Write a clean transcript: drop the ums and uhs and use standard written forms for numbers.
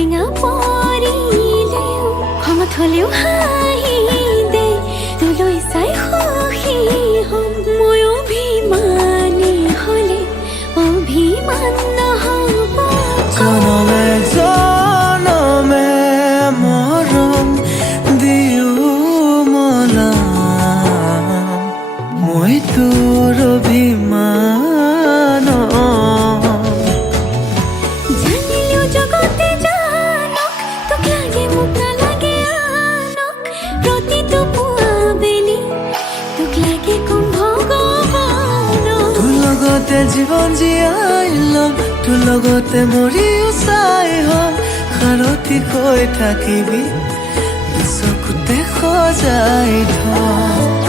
চিঙা পৰিলেও খঙত হ'লেও হাঁহি দে তোলৈ চাই সুখী হ'ম মই অভিমানী হ'লে অভিমান নহ'ব জনমে জনমে মৰম দিও মলাম মই তোৰ অভিমান জানিলেও জগতে জানক তোক লাগে মোক নালাগে আনক প্ৰতিটো পুৱা বেলি তোক লাগে কম ভগৱানক তোৰ লগতে জীৱন জীয়াই ল'ম তোৰ লগতে মৰিও চাই হ'ম সাৰথি কৈ থাকিবি চকুতে সজাই থম